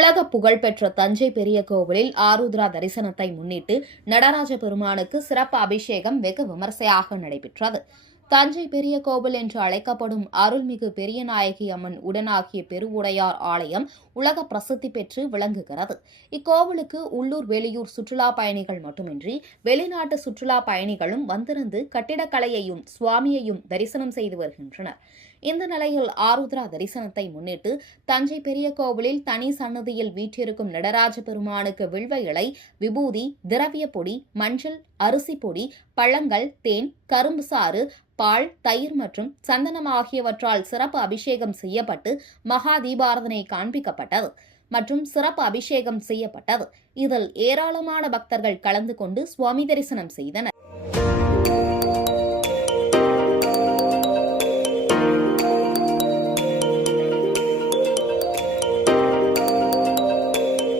உலக புகழ்பெற்ற தஞ்சை பெரிய கோவிலில் ஆருத்ரா தரிசனத்தை முன்னிட்டு நடராஜ பெருமானுக்கு சிறப்பு அபிஷேகம் வெகு விமர்சையாக நடைபெற்றது. தஞ்சை பெரிய கோவில் என்று அழைக்கப்படும் அருள்மிகு பெரியநாயகி அம்மன் உடனாகிய பெருவுடையார் ஆலயம் உலக பிரசித்தி பெற்று விளங்குகிறது. இக்கோவிலுக்கு உள்ளூர் வெளியூர் சுற்றுலா பயணிகள் மட்டுமின்றி வெளிநாட்டு சுற்றுலா பயணிகளும் வந்திருந்து கட்டிடக்கலையையும் சுவாமியையும் தரிசனம் செய்து வருகின்றனர். இந்த நிலையில் ஆருத்ரா தரிசனத்தை முன்னிட்டு தஞ்சை பெரிய கோவிலில் தனி சன்னதியில் வீற்றிருக்கும் நடராஜ பெருமானுக்கு வில்வ இலை, விபூதி, திரவிய பொடி, மஞ்சள், அரிசி பொடி, பழங்கள், தேன், கரும்பு சாறு, பால், தயிர் மற்றும் சந்தனம் ஆகியவற்றால் சிறப்பு அபிஷேகம் செய்யப்பட்டு மகா தீபாரதனை காண்பிக்கப்பட்டது மற்றும் சிறப்பு அபிஷேகம் செய்யப்பட்டது. இதில் ஏராளமான பக்தர்கள் கலந்து கொண்டு சுவாமி தரிசனம் செய்தனர்.